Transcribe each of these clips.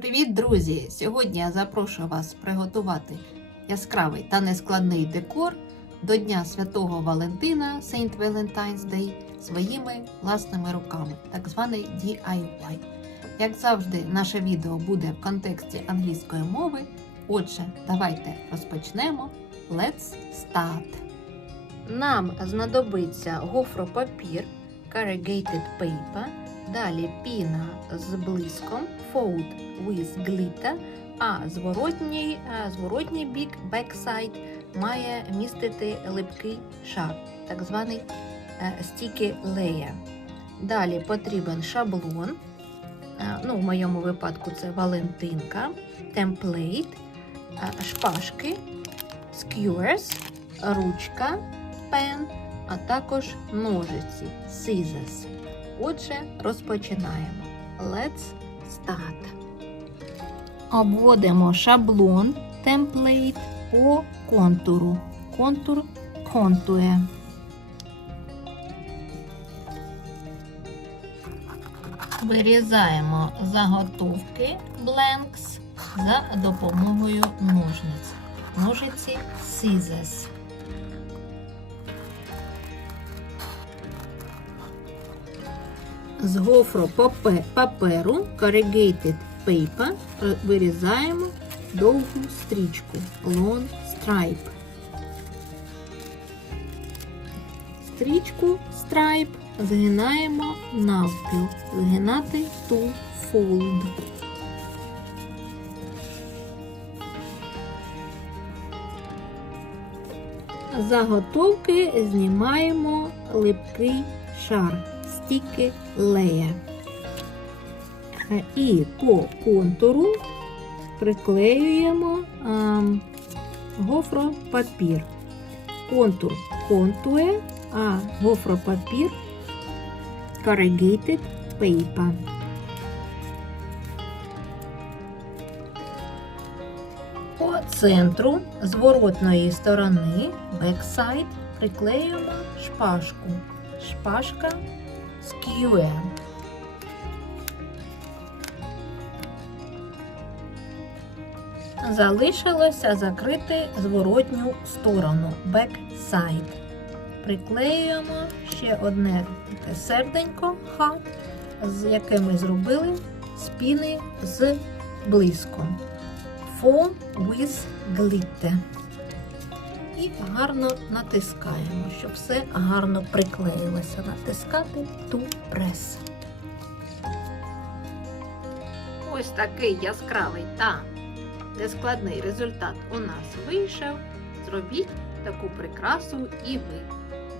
Привіт, друзі! Сьогодні я запрошую вас приготувати яскравий та нескладний декор до Дня Святого Валентина Saint Valentine's Day своїми власними руками, так званий DIY. Як завжди, наше відео буде в контексті англійської мови. Отже, давайте розпочнемо. Let's start! Нам знадобиться гофропапір, corrugated paper, далі піна з блиском, fold with glitter, а зворотній, зворотній бік, backside, має містити липкий шар, так званий е, sticky layer. Далі потрібен шаблон, е, ну, в моєму випадку це Валентинка, темплейт, е, шпажки, skewers, ручка, пен, а також ножиці, scissors. Отже, розпочинаємо. Let's start. Обводимо шаблон темплейт по контуру. Контур контує. Вирізаємо заготовки blanks за допомогою ножниць. Ножиці scissors. З гофропаперу corrugated paper вирізаємо довгу стрічку long stripe. Стрічку stripe згинаємо навпіл. Згинати to fold. Заготовки знімаємо липкий шар sticky layer. Е, І по контуру приклеюємо гофропапір. Контур контує, а гофропапір corrugated paper. По центру зворотної сторони backside приклеюємо шпажку. Шпажка skewer. Залишилося закрити зворотню сторону backside. Приклеюємо ще одне серденько heart, з яке ми зробили спіни з блиском. Foam with glitter. І гарно натискаємо, щоб все гарно приклеїлося. Натискати to press. Ось такий яскравий та нескладний результат у нас вийшов. Зробіть таку прикрасу і ви.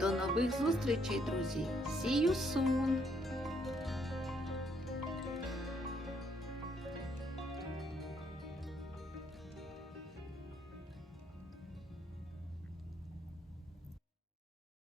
До нових зустрічей, друзі! See you soon!